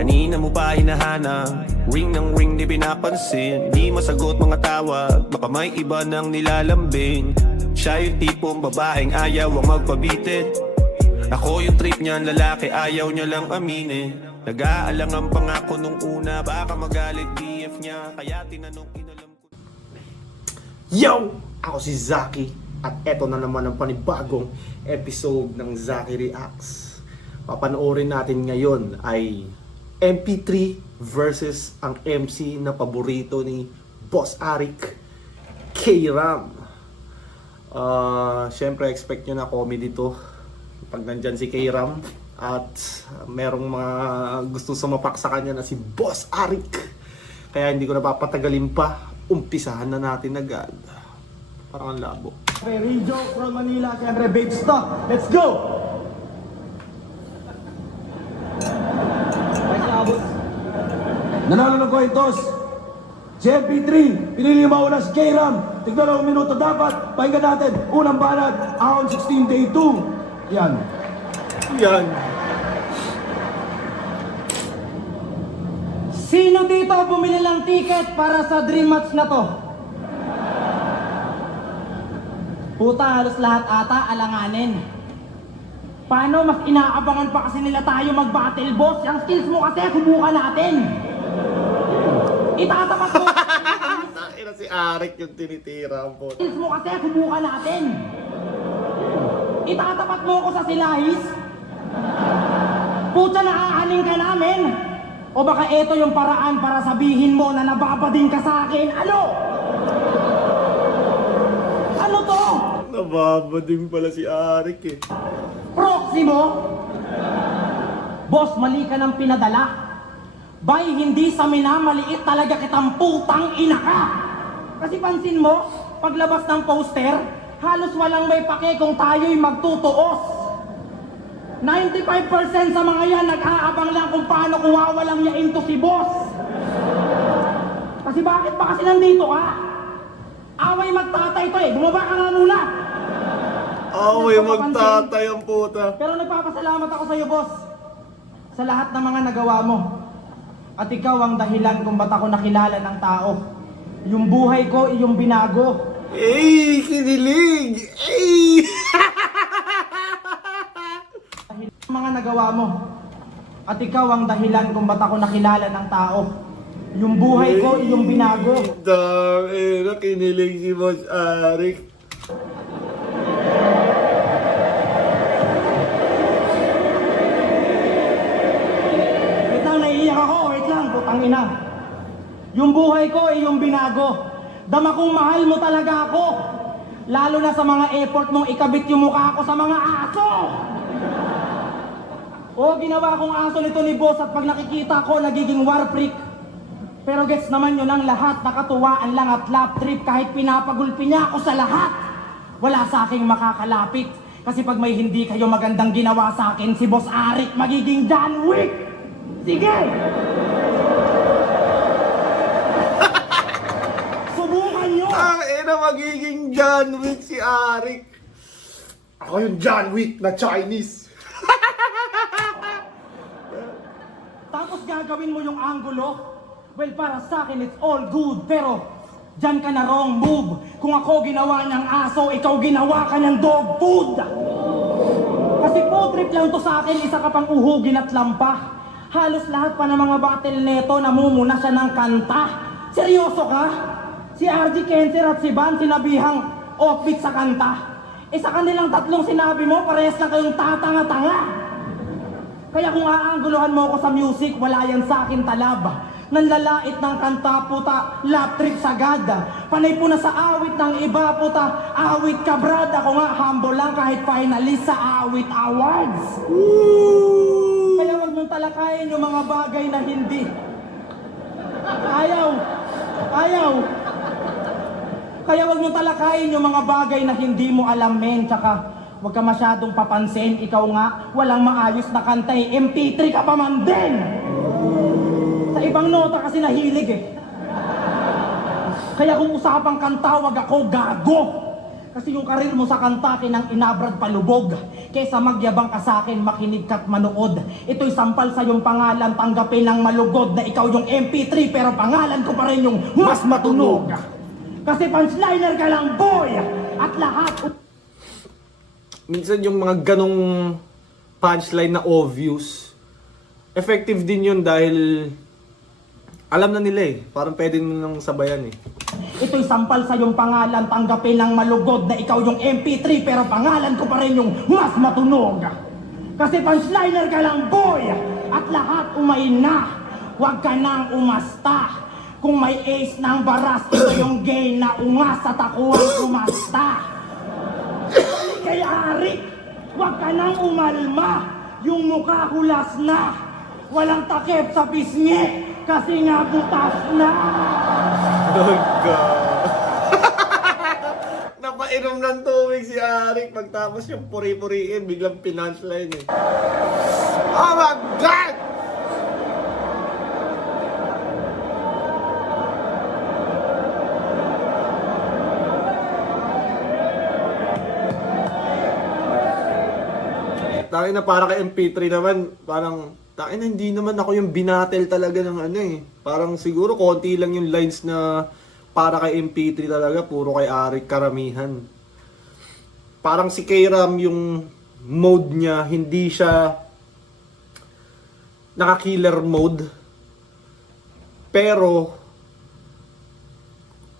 Kanina mo pa hinahanap, ring ng ring di pinapansin. Di masagot mga tawag, baka may iba nang nilalambing. Siya yung tipong babaeng ayaw ang magpabitin. Ako yung trip niyan, lalaki ayaw niya lang aminin. Nag-aalang ang pangako nung una, baka magalit BF niya. Kaya tinanong inalam ko. Yo! Ako si Zaki at eto na naman ang panibagong episode ng Zaki Reacts. Papanoorin natin ngayon ay MP3 versus ang MC na paborito ni Boss Arik, K-Ram. Siyempre expect nyo na comedy to pag nandyan si K-Ram at merong mga gusto sumapak sa kanya na si Boss Arik. Kaya hindi ko napapatagalin pa, umpisahan na natin agad. Parang ang labo. Okay, Rijo from Manila, siyempre Babe Stock. Let's go! Nanalo ng Cointos. Si MP3, pinili mauna si K-Ram. Tignan ang minuto dapat. Pakinggan natin. Unang banat, Ahon 16 Day 2. Yan. Yan. Sino dito bumili lang ticket para sa dream match na to? Puta, halos lahat ata alanganin. Paano mas inaabangan pa kasi nila tayo mag-battle, boss? Ang skills mo kasi, subukan natin. Itatapat mo. Ina si Arik yung tinitira po. Skills mo kasi, subukan natin. Itatapat mo ako sa silahis. Puta, naaaning ka namin. O baka ito yung paraan para sabihin mo na nababading ka sa akin. Ano? Ano to? Nababading pala si Arik eh. Proxy mo? Boss, mali ka ng pinadala. Bay, hindi sa minamaliit talaga kitang putang ina ka. Kasi pansin mo, paglabas ng poster, halos walang may pake kung tayo'y magtutuos. 95% sa mga yan nag-aabang lang kung paano kuwawalang yain to si boss. Kasi bakit ba kasi nandito ka? Away magtatay to eh, bumaba ka nga muna. Away magtatay ang puta. Pero nagpapasalamat ako sa iyo, boss. Sa lahat ng mga nagawa mo. At ikaw ang dahilan kung ba't ako nakilala ng tao. Yung buhay ko, yung binago. Ey, kinilig! Ey! Dahil ng mga nagawa mo. At ikaw ang dahilan kung ba't ako nakilala ng tao. Yung buhay ko, yung binago. Dami na kinilig si Boss Arik. Wait lang, naiiyak ako. Wait lang, putang ina. Yung buhay ko, yung binago. Dama kong mahal mo talaga ako. Lalo na sa mga effort mong ikabit yung mukha ko sa mga aso. Oo, ginawa kong aso nito ni boss at pag nakikita ko, nagiging war freak. Pero gets naman yun ang lahat, nakatuwaan lang at lap trip kahit pinapagulpi niya ako sa lahat. Wala sa aking makakalapit. Kasi pag may hindi kayo magandang ginawa sa akin, si Boss Arik magiging John Wick. Sige! Subukan nyo! Ang ina magiging John Wick si Arik. Ako yung John Wick na Chinese. Tapos gagawin mo yung angulo. Well, para sa akin, it's all good. Pero, dyan ka na wrong move. Kung ako ginawa niyang aso, ikaw ginawa ka niyang dog food. Kasi po, trip lang to sa akin, isa ka pang uhugin at lampa. Halos lahat pa ng mga battle neto, namumuna siya ng kanta. Seryoso ka? Si RG Kenser at si Van sinabihang offbeat sa kanta. Sa kanilang tatlong sinabi mo, parehas lang kayong tatanga-tanga. Kaya kung aanggulohan mo ako sa music, wala yan sa akin talab. Nanlalait ng kanta, puta, lap trip sagad. Panay po na sa awit ng iba, puta, awit ka brad. Ako nga, humble lang kahit finalist sa awit awards. Kaya wag mong talakayin yung mga bagay na hindi. Ayaw. Kaya wag mong talakayin yung mga bagay na hindi mo alam, men. Tsaka, wag ka masyadong papansin. Ikaw nga, walang maayos na kanta eh. MP3 ka pa man din. Sa ibang nota kasi nahilig eh. Kaya kung usapang kanta, wag ako gago. Kasi yung karir mo sa kanta kinang inabrad palubog. Kesa magyabang ka sa akin, makinig ka't manood. Ito'y sampal sa iyong pangalan, tanggapin ng malugod na ikaw yung MP3 pero pangalan ko pa rin yung mas matunog. Kasi punchliner ka lang, boy! At lahat... Minsan yung mga ganong punchline na obvious, effective din yun dahil alam na nila eh. Parang pwede nang sabayan eh. Ito'y sampal sa iyong pangalan, tanggapin ng malugod na ikaw yung MP3 pero pangalan ko pa rin yung mas matunog. Kasi punchliner ka lang, boy! At lahat umain na, huwag ka nang umasta. Kung may ace ng baras, ito yung gay na ungas sa takuan kumasta. Kaya Arik, huwag ka nang umalma, yung mukha hulas na. Walang takip sa pisngi, kasi nga butas na. Napainom ng tubig si Arik pagtapos yung puri-puriin, biglang pinunchline eh. Oh my God! Tangin na para kay MP3 naman, parang tangin na hindi naman ako yung binatel talaga ng ano eh. Parang siguro konti lang yung lines na para kay MP3 talaga, puro kay Arik karamihan. Parang si K-Ram yung mode niya, hindi siya naka-killer mode. Pero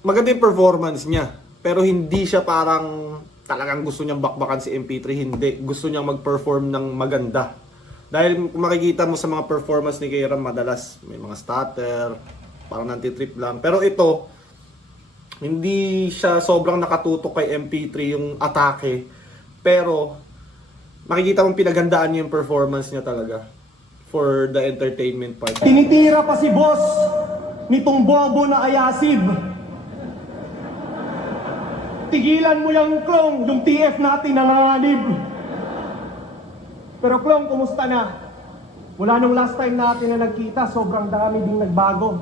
maganda yung performance niya. Pero hindi siya parang talagang gusto niyang bakbakan si MP3, hindi. Gusto niyang mag-perform ng maganda. Dahil kung makikita mo sa mga performance ni K-Ram, madalas may mga stutter, parang nantitrip lang. Pero ito, hindi siya sobrang nakatutok kay MP3 yung atake. Pero makikita mong pinaghandaan niya yung performance niya talaga for the entertainment part. Tinitira pa si boss nitong bobo na ayasib. Tigilan mo yung Klong, yung TF natin nanganganib. Pero Klong, kumusta na? Mula nung last time natin na nagkita, sobrang dami ding nagbago.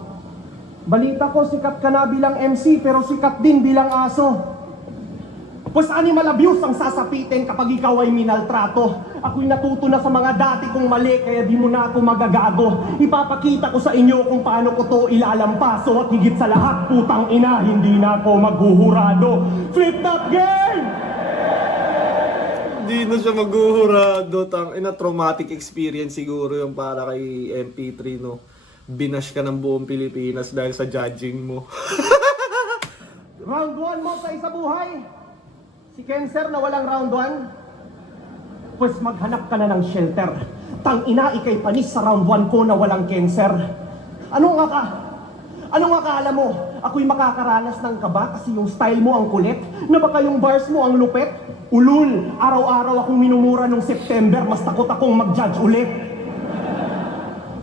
Balita ko, sikat ka na bilang MC, pero sikat din bilang aso. Pues animal abuse ang sasapitin kapag ikaw ay minaltrato. Ako'y natuto na sa mga dati kong mali, kaya di mo na ako magagago. Ipapakita ko sa inyo kung paano ko to ilalampaso. At higit sa lahat, putang ina, hindi na ako maghuhurado. Flip that game! Hindi na siya maghuhurado. Ina traumatic experience siguro yung para kay MP3, no? Binash ka ng buong Pilipinas dahil sa judging mo. Round 1 mo sa isa buhay. Si Cancer na walang round 1. Pues maghanap ka na ng shelter. Tang ina, ikay panis sa round 1 ko na walang cancer. Anong akala mo? Ako'y makakaranas ng kaba kasi yung style mo ang kulit? Na baka yung bars mo ang lupet? Ulul, araw-araw akong minumura nung September, mas takot akong mag-judge ulit.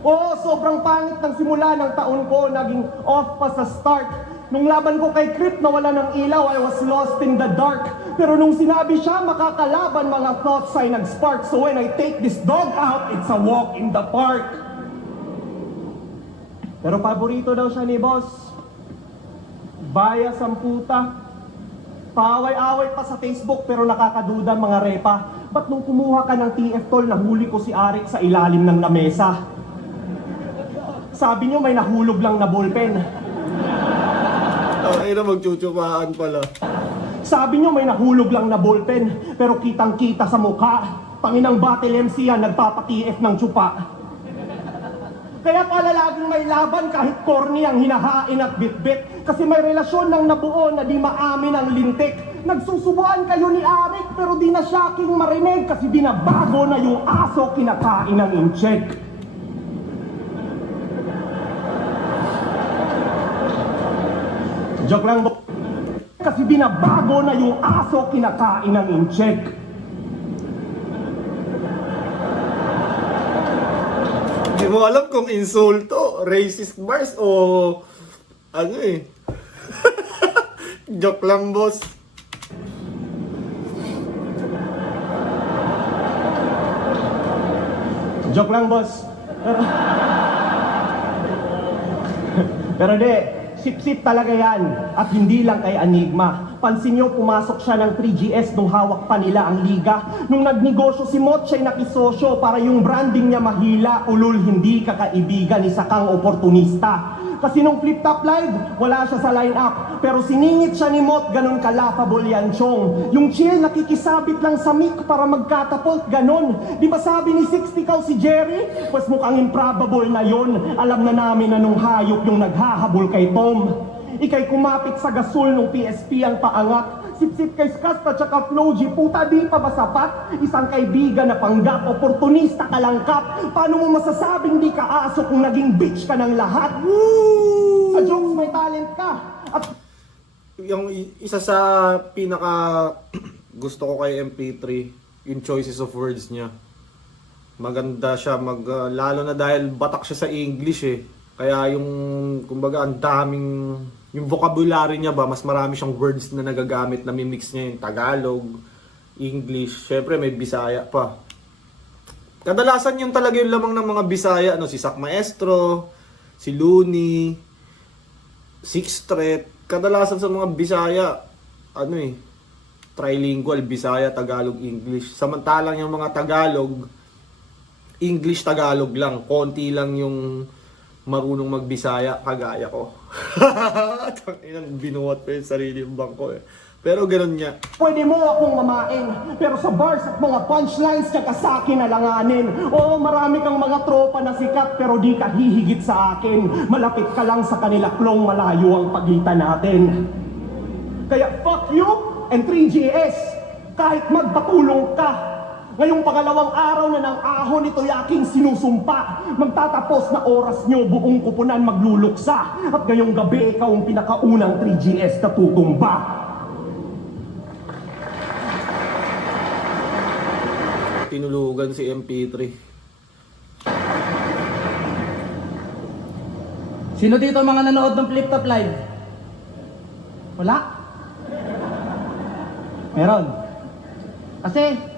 Oo, sobrang pangit ng simula ng taon ko, naging off pa sa start. Nung laban ko kay Crip na wala ng ilaw, I was lost in the dark. Pero nung sinabi siya makakalaban, mga thoughts ay nag-spark. So when I take this dog out, it's a walk in the park. Pero paborito daw siya ni boss. Bias ang puta. Paaway-away pa sa Facebook pero nakakaduda mga repa. Ba't nung kumuha ka ng TF Tol, nahuli ko si Arik sa ilalim ng lamesa? Sabi niyo may nahulog lang na ballpen. Ay na magchuchupahan pala. Sabi niyo may nahulog lang na ballpen, pero kitang-kita sa mukha. Panginang battle MC yan, nagpapa-TF ng tsupa. Kaya pala laging may laban kahit corny ang hinahain at bitbit. Kasi may relasyon lang nabuo na di maamin ang lintik. Nagsusubuan kayo ni Arik, pero di na shocking marinig kasi binabago na yung aso kinakain ng incheck. Joke lang, kasi binabago na yung aso kinakain ng incheck. Di mo alam kung insulto, racist bars o ano eh. Joke lang, boss. Joke lang, boss. Pero di, sip-sip talaga yan. At hindi lang kay Enigma. Pansin nyo, pumasok siya ng 3GS nung hawak pa nila ang liga. Nung nagnegosyo si Mot, siya'y nakisosyo para yung branding niya mahila. Ulul, hindi kakaibigan, isa kang oportunista. Kasi nung Flip Top Live, wala siya sa line-up. Pero siningit siya ni Mot, ganun ka-laughable yan, Chong. Yung chill, nakikisabit lang sa mic para magkatapult, ganun. Di ba sabi ni 60 ikaw si Jerry? Pues mukhang improbable na yon. Alam na namin anong hayop yung naghahabol kay Tom. Ika'y kumapit sa gasol nung PSP ang paangat. Sip-sip kay Skasta tsaka Floji, puta di pa ba sapat? Isang kaibigan na panggap, oportunista kalangkap. Paano mo masasabing di ka aso kung naging bitch ka ng lahat? Sa jokes may talent ka. At Yung isa sa pinaka gusto ko kay MP3, yung choices of words niya. Maganda siya, lalo na dahil batak siya sa English eh. Kaya yung, kumbaga, ang daming, yung vocabulary niya ba, mas marami siyang words na nagagamit, na mimix niya yung Tagalog, English, syempre may Bisaya pa. Kadalasan yung talaga yung lamang ng mga Bisaya, ano, si Sak Maestro, si Looney, Sixth Threat, kadalasan sa mga Bisaya, ano eh, trilingual, Bisaya, Tagalog, English. Samantalang yung mga Tagalog, English, Tagalog lang, konti lang yung marunong magbisaya kagaya ko. Tanginang binuhat ko yung sarili yung bangko eh. Pero ganun niya. pwede mo akong mamain, pero sa bars at mga punchlines tsaka sa akin alanganin. Oo, marami kang mga tropa na sikat, pero di ka hihigit sa akin. Malapit ka lang sa kanila, klong, malayo ang pagitan natin. Kaya fuck you and 3GS, kahit magpatulong ka. Ngayong pangalawang araw na ng ahon ito'y aking sinusumpa. Magtatapos na oras nyo, buong kupunan magluluksa. At ngayong gabi, ikaw ang pinakaunang 3GS na tutumba. Tinulugan si MP3. Sino dito mga nanood ng Flip Top Live? Wala? Meron. Kasi,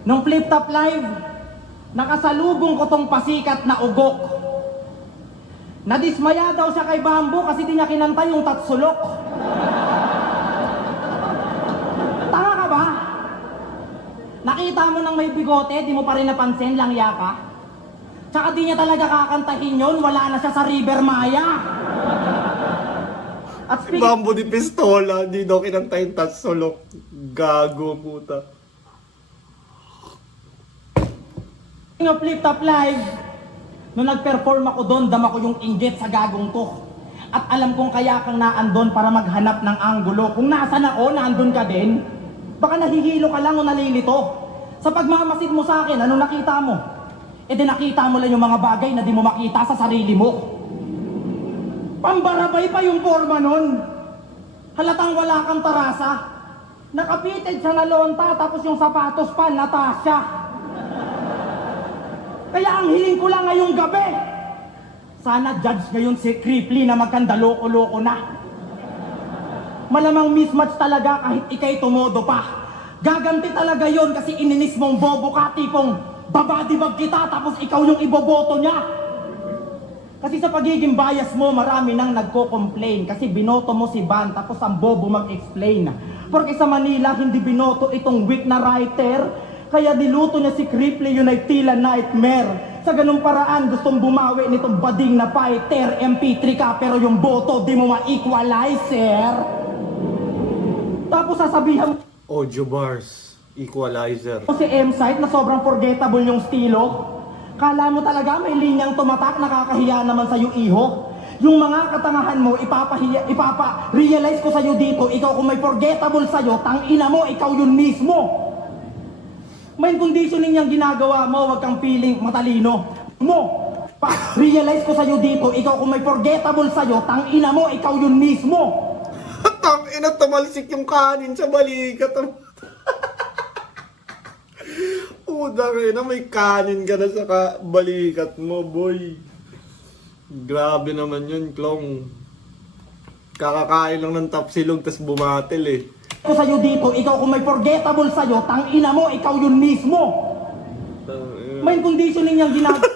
nung Flip Top Live, nakasalubong ko tong pasikat na ugok. Nadismaya daw siya kay Bambo kasi di niya kinanta yung Tatsulok. Tanga ka ba? Nakita mo nang may bigote, di mo pa rin napansin, langya ka? Tsaka di niya talaga kakantahin yun, wala na siya sa River Maya. At speaking Bambo di pistola, di daw kinanta yung Tatsulok. Gago, puta. ng Flip Top Live, nung nag-perform ako doon, dama ko yung inggit sa gagong to. At alam kong kaya kang naandun para maghanap ng anggulo. Kung nasan ako, naandun ka din. Baka nahihilo ka lang o nalilito. Sa pagmamasid mo sa akin, ano nakita mo? E di nakita mo lang yung mga bagay na di mo makita sa sarili mo. Pambarabay pa yung forma nun. Halatang wala kang tarasa. Nakapited siya na lonta, tapos yung sapatos pa, Natasha. Kaya ang hiling ko lang ngayong gabi, sana judge ngayon si Cripply na magkandaloko-loko na. Malamang mismatch talaga kahit ikay tumodo pa. Gaganti talaga yon kasi ininis mong bobo ka, tipong babadibag kita tapos ikaw yung iboboto niya. Kasi sa pagiging bias mo, marami nang nagko-complain kasi binoto mo si Van tapos ang bobo mag-explain. Porque sa Manila, hindi binoto itong weak na writer. Kaya niluto niya si Cripply yung tila nightmare. Sa ganung paraan, gustong bumawi nitong bading na fighter. MP3 ka, pero yung boto di mo ma-equalizer. Tapos sasabihan Audio bars, equalizer. mo si M-Site na sobrang forgettable yung stilo. Kala mo talaga may linyang tumatak, nakakahiya naman sa'yo, iho. Yung mga katangahan mo, ipapa-realize ko sa'yo dito, ikaw kung may forgettable sa'yo, tangina mo, ikaw yun mismo. Mind conditioning yung ginagawa mo, wag kang feeling matalino. Realize ko sa'yo dito, ikaw kung may forgettable sa'yo, tangina mo, ikaw yun mismo. Tangina, tumalsik yung kanin sa balikat. Udang na may kanin ka na sa balikat mo, boy. Grabe naman yun, Klong. Kakakain lang ng tapsilog, tas bumatil eh. Ko sa'yo dito, ikaw kung may forgettable sa'yo, tangina mo, ikaw yun mismo. Mind conditioning yung ginagawa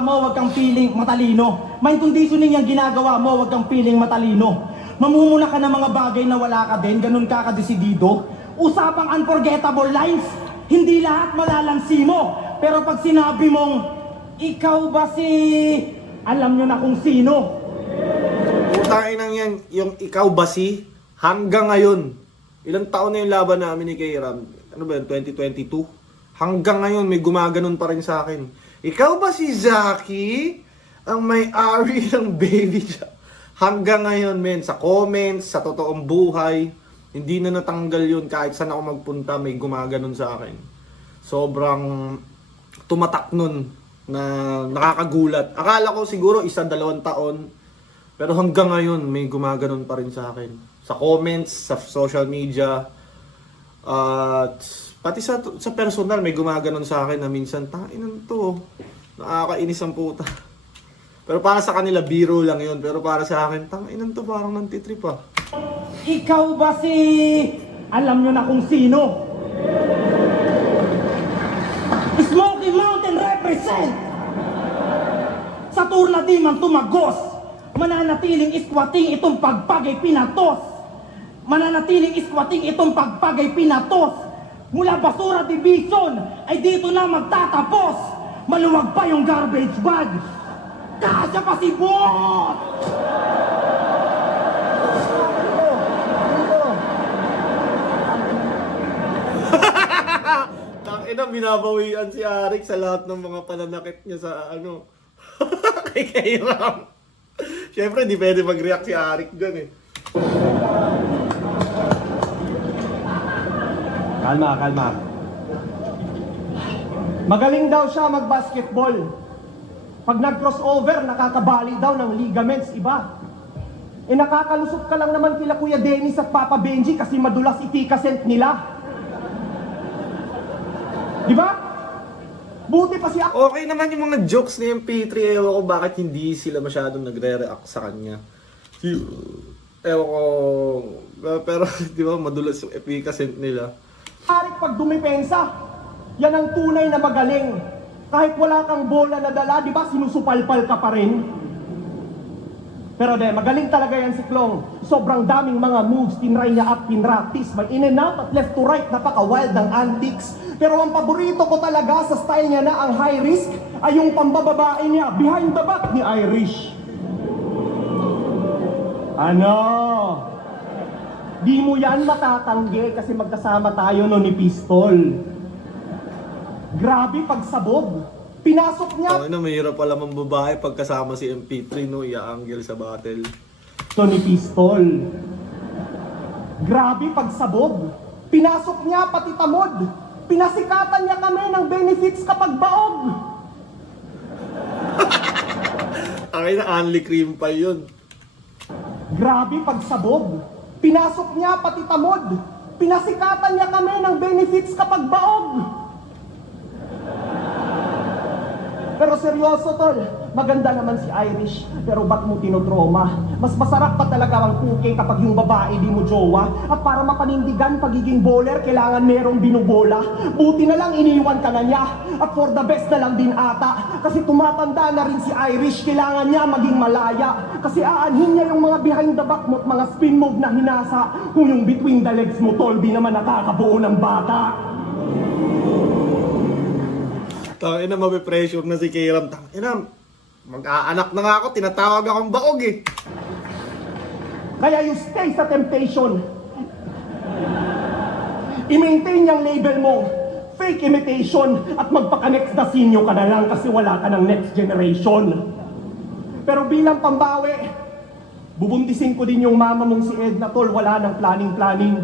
mo, wag kang feeling matalino. Mind conditioning yung ginagawa mo, wag kang piling matalino. Mamumuna ka ng mga bagay na wala ka din, ganun ka kadesidido. Usapang unforgettable lines, hindi lahat malalansi mo. Pero pag sinabi mong, ikaw ba si... Alam nyo na kung sino. Putangin nang yan, yung ikaw ba si? Hanggang ngayon. Ilang taon na yung laban namin ni Kayram? Ano ba yun, 2022? Hanggang ngayon may gumaganon pa rin sa akin. Ikaw ba si Zaki? Ang may-ari ng baby siya. Hanggang ngayon, men, sa comments, sa totoong buhay, hindi na natanggal yun. Kahit saan ako magpunta, may gumaganon sa akin. Sobrang tumatak nun na nakakagulat. Akala ko siguro 1-2 taon. Pero hanggang ngayon, may gumaganon pa rin sa akin. Sa comments, sa social media, at pati sa personal, may gumaganon sa akin na minsan, tanginan to, nakakainis ang puta. Pero para sa kanila, biro lang yun. Pero para sa akin, tanginan to, parang nantitrip ah. Ikaw ba si... Alam nyo na kung sino. Smoky Mountain represent! Sa turna di man tumagos, mananatiling iswating itong pagpagay pinatos. Mananatiling iswating itong pagpagay pinatos. Mula Basura Division ay dito na magtatapos. Maluwag pa yung garbage bag. Kasya pa si Bot! Tangina, binabawian si Arik sa lahat ng mga pananakit niya sa ano. Kay Kayram. Siyempre, di pwede mag-react si Arik dyan eh. Kalma, kalma. Magaling daw siya mag-basketball. Pag nag-crossover, nakakabali daw ng ligaments iba. Eh nakakalusot ka lang naman kila Kuya Dennis at Papa Benji kasi madulas itikasent nila. Di ba? Buti pa si ako. Okay naman yung mga jokes ni MP3. Ewan ko bakit hindi sila masyadong nagre-react sa kanya. Ewan ko. Pero di ba madulas yung efficacent nila. Arik pag dumipensa, yan ang tunay na magaling. Kahit wala kang bola na dala, di ba sinusupalpal ka pa rin? Pero magaling talaga yan si Klong. Sobrang daming mga moves, tinry niya at pinractice. May in and out at left to right, napaka-wild ng antics. Pero ang paborito ko talaga sa style niya na ang high risk ay yung pambababae niya, behind the back ni Irish. Ano? Di mo yan matatanggi kasi magkasama tayo no ni Pistol. Grabe pagsabog. Pinasok niya Ano, mahirap pala mang babae pagkasama si MP3 no, ia-angle sa battle. to ni Pistol. Grabe pagsabog. Pinasok niya pati tamod. Pinasikatan niya kami ng benefits kapag baog. Ay na only cream pie yun. Grabe pagsabog. Pinasok niya pati tamod. Pinasikatan niya kami ng benefits kapag baog. Pero seryoso tol, maganda naman si Irish, pero ba't mo tinotroma? Mas masarap pa talaga ang cooking kapag yung babae di mo jowa. At para mapanindigan pagiging bowler, kailangan merong binubola. Buti na lang iniwan ka na niya, at for the best na lang din ata. Kasi tumatanda na rin si Irish, kailangan niya maging malaya. Kasi aanhin niya yung mga behind the back mo at mga spin move na hinasa. Kung yung between the legs mo tol, di naman nakakabuo ng bata. Tangina, mapipressure na si Kayram. Tangina, mag-aanak na nga ako, tinatawag akong baog eh. Kaya you stay sa temptation. I-maintain yung label mo, fake imitation, at magpaka-next na sinyo ka na lang kasi wala ka ng next generation. Pero bilang pambawi, bubuntisin ko din yung mama mong si Edna tol, wala ng planning-planning.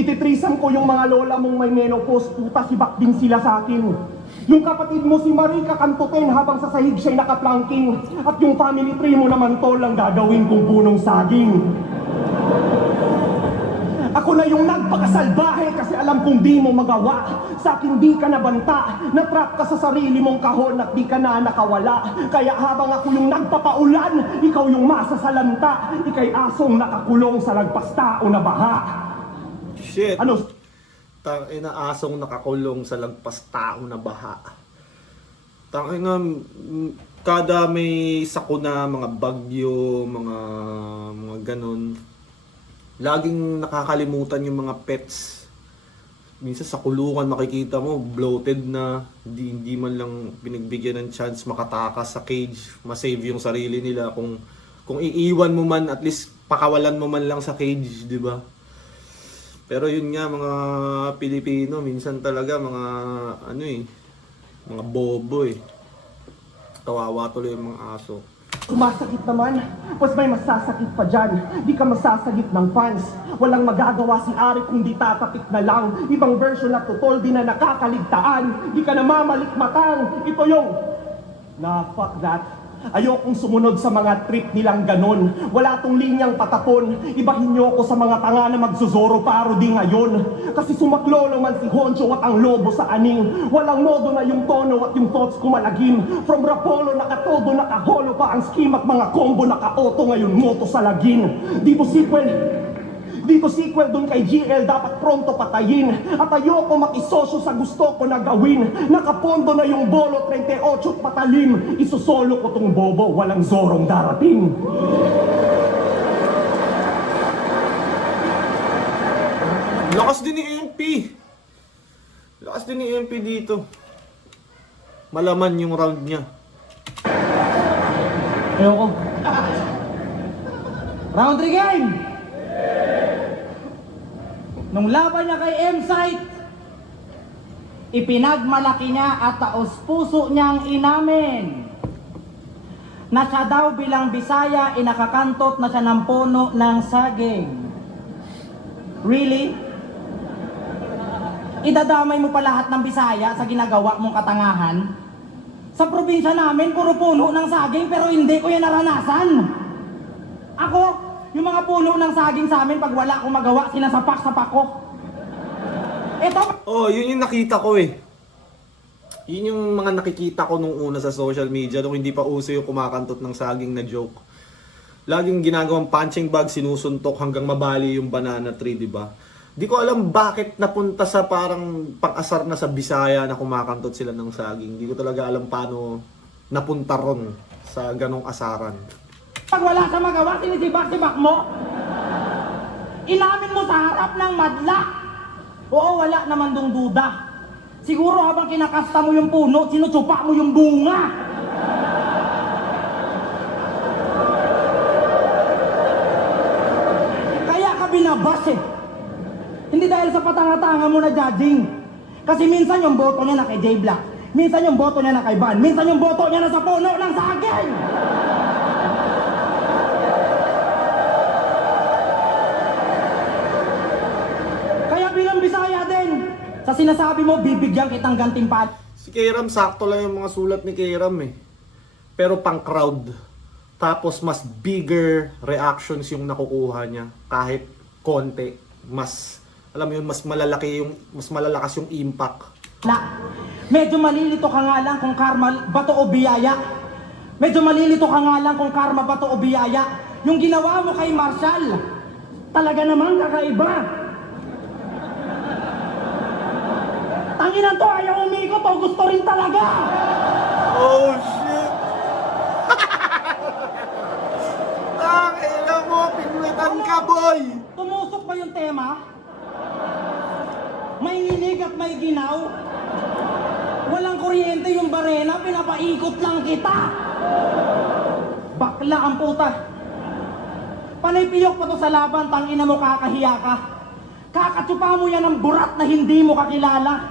Ititrisam ko yung mga lola mong may menopause, puta sibak din sila sa akin. Yung kapatid mo si Marie kakantutin habang sa sahig siya'y nakaplanking. At yung family tree mo naman tol ang gagawin kong punong saging. Ako na yung nagpakasalbahe kasi alam kong di mo magawa. Sa akin di ka nabanta, natrap ka sa sarili mong kahon at di ka na nakawala. Kaya habang ako yung nagpapaulan, ikaw yung masasalanta. Ika'y asong nakakulong sa lagpastao na baha. Shit. Ano? Tangina, asong nakakulong sa lagpas tao na baha. Tangin nga, kada may sakuna, mga bagyo, mga ganon, laging nakakalimutan yung mga pets. Minsan sa kulungan makikita mo, bloated na, hindi man lang binigbigyan ng chance makatakas sa cage, masave yung sarili nila. Kung iiwan mo man, at least pakawalan mo man lang sa cage, di ba? Pero yun nga, mga Pilipino, minsan talaga mga mga bobo eh. Kawawa tuloy yung mga aso. Sumasakit naman, mas may masasakit pa dyan. Di ka masasagip ng fans. Walang magagawa si Ari kung di tatapik na lang. Ibang version na tutol, di na nakakaligtaan. Di ka namamalikmatang. Ito yung, fuck that. Ayokong sumunod sa mga trip nilang ganon. Wala tong linyang patapon. Ibahin niyo ako sa mga tanga na magzuzoro paro di ngayon. Kasi sumaklolo man si Honcho at ang lobo sa aning. Walang modo na yung tono at yung thoughts ko malagim. From Rapolo nakatodo, nakaholo pa ang scheme at mga combo naka-auto ngayon moto sa lagin. Dito sequel dun kay GL dapat pronto patayin. At ayoko makisosyo sa gusto ko na gawin. Nakapondo na yung bolo 38 at patalim. Isusolo ko tong bobo, walang zorong darating. Lakas din ni MP. Lakas din ni MP dito. Malaman yung round niya. Ayoko. Round 3 game! Nung laban niya kay M-Site, ipinagmalaki niya at taos puso niyang inamin na siya daw bilang Bisaya inakakantot na siya ng puno ng saging. Really? Idadamay mo pa lahat ng Bisaya sa ginagawa mong katangahan? Sa probinsya namin, puro puno ng saging pero hindi ko yan naranasan. Ako, yung mga puno ng saging sa amin, pag wala akong magawa, sinasapak-sapak ko. Ito. Oh, yun yung nakita ko eh. Yun yung mga nakikita ko nung una sa social media, nung hindi pa uso yung kumakantot ng saging na joke. Laging ginagawang punching bag, sinusuntok hanggang mabali yung banana tree, di ba? Di ko alam bakit napunta sa parang pang-asar na sa Bisaya na kumakantot sila ng saging. Di ko talaga alam paano napunta ron sa ganong asaran. Pag wala ka magawa, sinisibak-sibak mo. Inamin mo sa harap ng madla. Oo, wala naman dong duda. Siguro habang kinakasta mo yung puno, sinutsupa mo yung bunga. Kaya ka binabas eh. Hindi dahil sa patanga-tanga mo na judging. Kasi minsan yung boto niya na kay J Black. Minsan yung boto niya na kay Van. Minsan yung boto niya na sa puno ng saging. Bilang Bisaya din. Sa sinasabi mo, bibigyan kitang gantimpala. Si Kairam, sakto lang yung mga sulat ni Kairam eh. Pero pang crowd. Tapos mas bigger reactions yung nakukuha niya. Kahit konti. Mas, alam mo yun, mas malalakas yung impact. Medyo malilito ka nga lang kung karma ba to o biyaya. Medyo malilito ka nga lang kung karma ba to o biyaya. Yung ginawa mo kay Marshall, talaga namang kakaiba. Tanginan to, ayaw umikot o gusto rin talaga. Oh shit! Tangina mo, pinwitan ka boy! Tumusok ba yung tema? May nginig at may ginaw? Walang kuryente yung barena, pinapaikot lang kita. Bakla ang puta. Panay piyok pa to sa laban, tangina mo, kakahiya ka. Kakatsupa mo yan ng burat na hindi mo kakilala.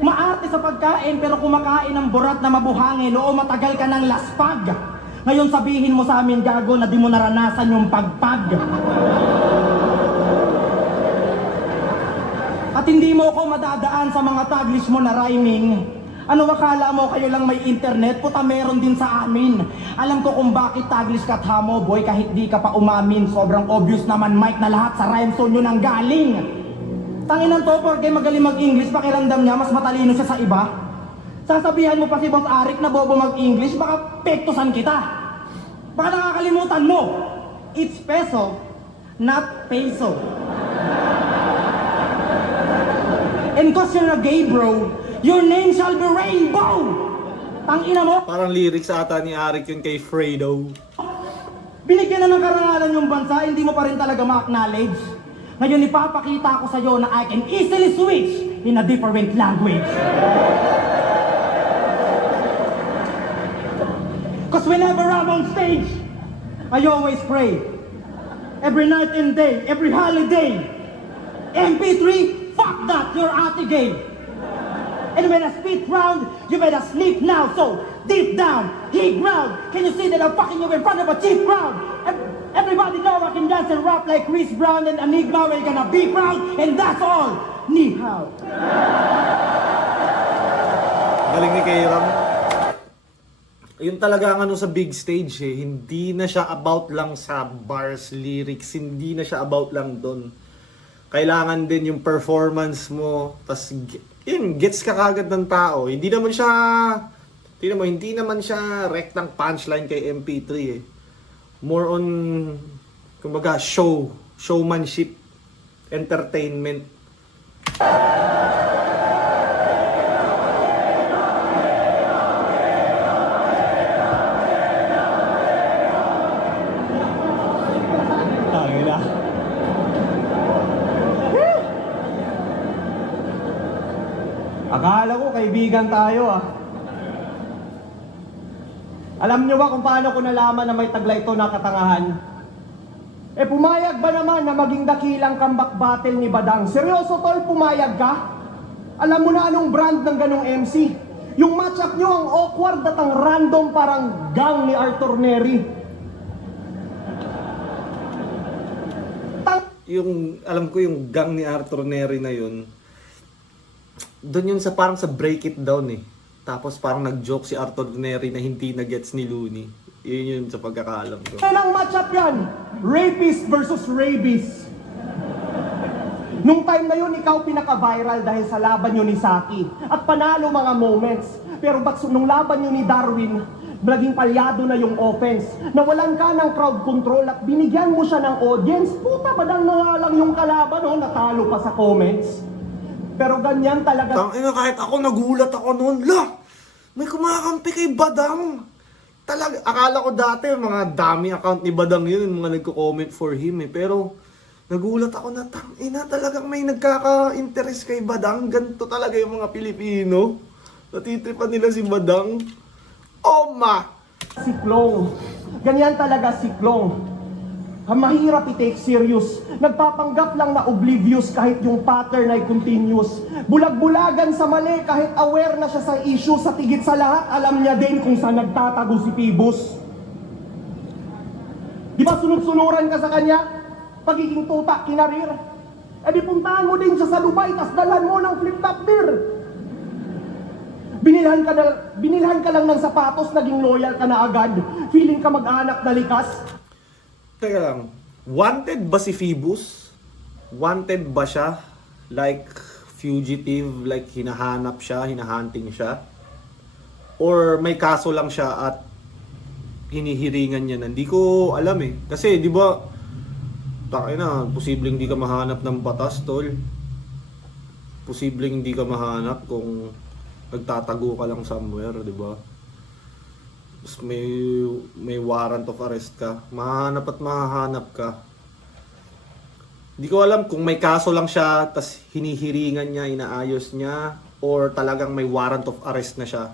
Maarte sa pagkain pero kumakain ng burat na mabuhangin o matagal ka ng laspag. Ngayon sabihin mo sa amin, gago, na di mo naranasan yung pagpag. At hindi mo ko madadaan sa mga taglish mo na rhyming. Ano akala mo kayo lang may internet? Puta, meron din sa amin. Alam ko kung bakit taglish ka at hamo, boy, kahit di ka pa umamin. Sobrang obvious naman, Mike, na lahat sa rhyme zone yun ang galing. Tanginan to, porque magaling mag-English, pakiramdam niya, mas matalino siya sa iba. Sasabihan mo pa si Boss Arik na bobo mag-English, baka pektusan kita. Baka nakakalimutan mo, it's peso, not peso. And cause you're a gay bro, Your name shall be Rainbow! Tangina mo! Parang lyrics ata ni Arik yun kay Fredo. Binigyan na ng karangalan yung bansa, hindi mo pa rin talaga ma-acknowledge. Ngayon ipapakita ko sa'yo na I can easily switch in a different language. Cause whenever I'm on stage, I always pray. Every night and day, every holiday. MP3, fuck that, you're out the game. And when I spit round, you better sleep now. So, deep down, hit ground. Can you see that I'm fucking you in front of a cheap crowd? Everybody know I can dance and rap like Chris Brown and Enigma. We're gonna be proud, and that's all. Ni hao. Galing ni Kairam. Yun talaga ang ano sa big stage eh. Hindi na siya about lang sa bars, lyrics. Hindi na siya about lang doon. Kailangan din yung performance mo. Tas yun, gets ka kagad ng tao. Hindi naman siya rektang punchline kay MP3 eh. More on, kumbaga, showmanship, entertainment. Tangina. Akala ko kaibigan tayo ah. Alam niyo ba kung paano ko nalaman na may taglay ito na katangahan? Eh pumayag ba naman na maging dakilang comeback battle ni Badang? Seryoso tol, pumayag ka? Alam mo na anong brand ng ganong MC? Yung matchup niyo ang awkward at ang random parang gang ni Arthur Neri. Alam ko yung gang ni Arthur Neri na yun. Doon yun sa parang sa Break It Down eh. Tapos parang nag-joke si Arthur Neri na hindi na-gets ni Looney. Yun sa pagkakaalam ko. Yan ang matchup yan. Rapist versus rabies. Nung time na yun, ikaw pinaka-viral dahil sa laban yun ni Saki. At panalo mga moments. Pero ba't nung laban yun ni Darwin, naging palyado na yung offense. Nawalan ka ng crowd control at binigyan mo siya ng audience. Puta, Badang na nga lang yung kalaban, oh, natalo pa sa comments. Pero ganyan talaga. Tangina, kahit ako nagulat ako noon. La! May kumakampi kay Badang. Talaga, akala ko dati mga dami account ni Badang yun, yung mga nagko-comment for him eh. Pero nagulat ako na tangina, talagang may nagkaka-interest kay Badang. Ganito talaga yung mga Pilipino. Natitripan nila si Badang. Oh ma! Si Klong. Ganyan talaga si Klong. Mahirap i-take serious. Nagpapanggap lang na oblivious kahit yung pattern ay continuous. Bulag-bulagan sa mali kahit aware na siya sa issue. Sa tigit sa lahat, alam niya din kung saan nagtatago si Pibus. Di ba sunod-sunuran ka sa kanya? Pagiging tuta, kinarir. Eh di puntahan mo din siya sa Dubai, tas dalhan mo ng flip-top beer. Binilhan ka lang ng sapatos, naging loyal ka na agad. Feeling ka mag-anak na likas. Teka lang, wanted ba si Phoebus? Wanted ba siya? Like fugitive, like hinahanap siya, hinahunting siya? Or may kaso lang siya at hinihiringan niya na? Hindi ko alam eh. Kasi di ba, posibleng hindi ka mahanap ng batas, tol. Posibleng hindi ka mahanap kung nagtatago ka lang somewhere, di ba? May warrant of arrest ka, mahanap at mahahanap ka. Hindi ko alam kung may kaso lang siya tas hinihiringan niya, inaayos niya, or talagang may warrant of arrest na siya.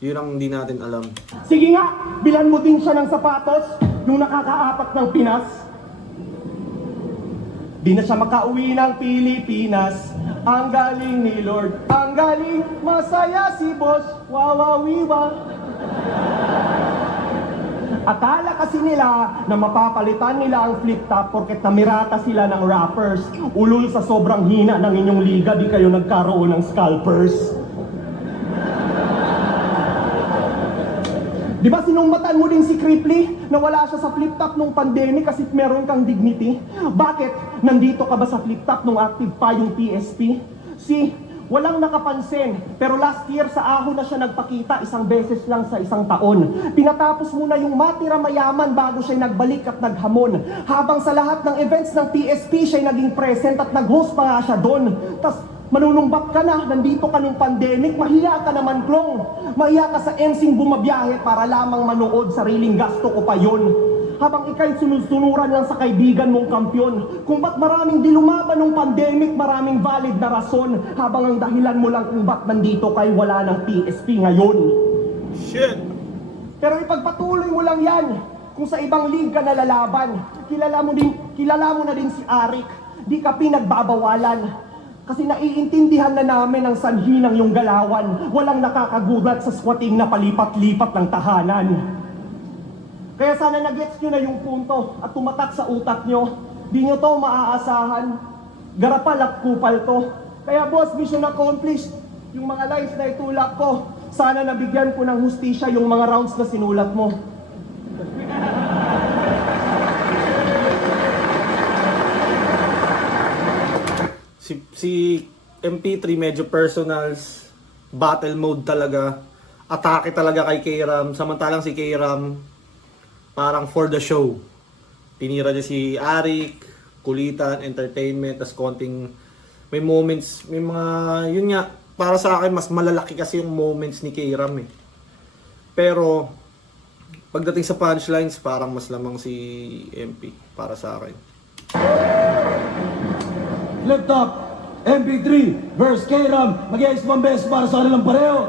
Yun ang hindi natin alam. Sige nga, bilan mo din siya ng sapatos, yung nakakaapat ng Pinas. Di na siya makauwi ng Pilipinas. Ang galing ni Lord, ang galing, masaya si boss, wawawiwa. Akala kasi nila na mapapalitan nila ang flip-top porket namirata sila ng rappers. Ulul sa sobrang hina ng inyong liga, di kayo nagkaroon ng scalpers. Di ba sinumbatan mo din si Cripply na wala siya sa flip-top nung pandemic kasi meron kang dignity? Bakit? Nandito ka ba sa flip-top nung active pa yung PSP? Walang nakapansin, pero last year sa ahon na siya nagpakita isang beses lang sa isang taon. Pinatapos muna yung matira mayaman bago siya nagbalik at naghamon. Habang sa lahat ng events ng PSP siya naging present at nag-host pa nga siya doon. Tas Manunumbat ka na, nandito ka nung pandemic, mahiya ka naman, Klong. Mahiya ka sa ensing bumabiyahe para lamang manood, sariling gasto ko pa yon. Habang ikay sunod-sunuran lang sa kaibigan mong kampyon. Kung ba't maraming di lumaban nung pandemic, maraming valid na rason. Habang ang dahilan mo lang kung ba't nandito kay wala ng PSP ngayon. Shit! Pero ipagpatuloy mo lang yan. Kung sa ibang league ka nalalaban, kilala mo na din si Arik. Di ka pinagbabawalan. Kasi naiintindihan na namin ang sanhi ng iyong galawan. Walang nakakagulat sa squatting na palipat-lipat ng tahanan. Kaya sana nagets nyo na yung punto at tumatak sa utak nyo. Di nyo to maaasahan. Garapal at kupal to. Kaya boss, mission accomplished. Yung mga lines na itulak ko, sana nabigyan ko ng hustisya yung mga rounds na sinulat mo. Si MP3 medyo personals, battle mode talaga, atake talaga kay K-Ram, samantalang si K-Ram parang for the show. Tinira niya si Arik, kulitan, entertainment, tas konting may moments, may mga, yun nga, para sa akin mas malalaki kasi yung moments ni K-Ram eh. Pero pagdating sa punchlines, parang mas lamang si MP para sa akin. Flip top, MP3 versus K-Ram. Mag-i-ice one best para sa kanilang pareho.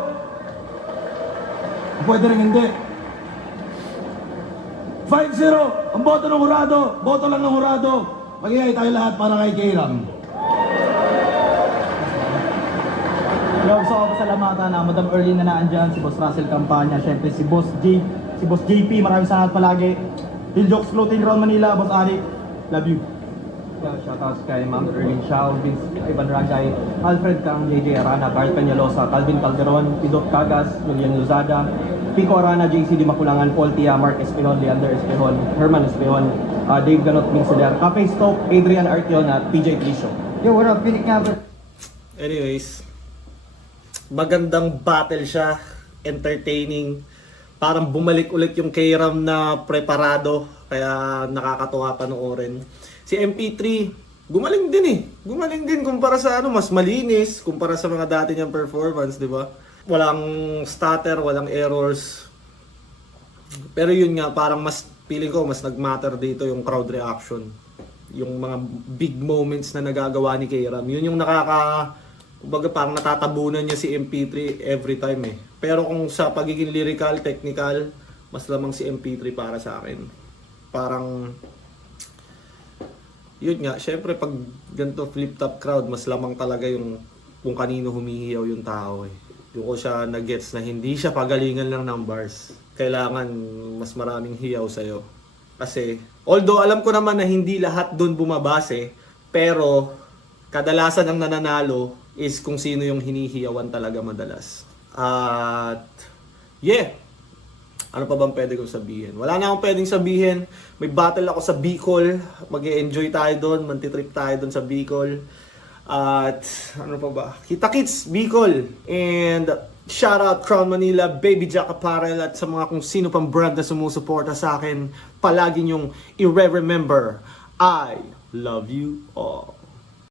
Pwede rin hindi. 5-0, ang boto ng hurado. Boto lang ng hurado. Mag-i-ice tayo lahat para kay K-Ram. Yo, gusto ko pasalamatan na Madam Erlene na naandyan, si Boss Russell Campania, syempre si Boss JP, maraming salamat palagi. Bill Jokes Floating Around Manila, Boss Arik, love you. Yeah, shoutouts kay Ma'am Erlene Xiao, Vince Ivan Rajay, Alfred Kang, JJ Arana, Bart Peñalosa, Calvin Calderon, Pidot Cagas, Julian Luzada, Pico Arana, JC Di Makulangan, Paul Tia, Mark Espihon, Leander Espihon, Herman Espihon, Dave Ganot Minceler, Cafe Stoke, Adrian Artion at PJ Clisho. Yo, what up, Pinik nga ba? Anyways, magandang battle siya, entertaining. Parang bumalik ulit yung K-Ram na preparado, kaya nakakatuwa panoorin. Si MP3, gumaling din eh. Gumaling din kumpara sa mas malinis, kumpara sa mga dati niyang performance, di ba? Walang stutter, walang errors. Pero yun nga, parang mas, feeling ko, mas nagmatter dito yung crowd reaction. Yung mga big moments na nagagawa ni K-Ram. Yun yung kumbaga parang natatabunan niya si MP3 every time eh. Pero kung sa pagiging lyrical, technical, mas lamang si MP3 para sa akin. Parang, yun nga, syempre pag ganito flip top crowd, mas lamang talaga yung kung kanino humihiyaw yung tao eh. Yung ko siya na-gets na hindi siya pagalingan lang ng bars. Kailangan mas maraming hiyaw sa'yo. Kasi, although alam ko naman na hindi lahat doon bumabase, pero kadalasan ang nananalo is kung sino yung hinihiyawan talaga madalas. At yeah, ano pa bang pwede kong sabihin? Wala na akong pwedeng sabihin. May battle ako sa Bicol. Mag-e-enjoy tayo doon. Mantitrip tayo doon sa Bicol. At ano pa ba? Kita-kits, Bicol. And shout out Crown Manila, Baby Jack Apparel at sa mga kung sino pang brand na sumusuporta sa akin. Palagi nyong i-remember, I love you all.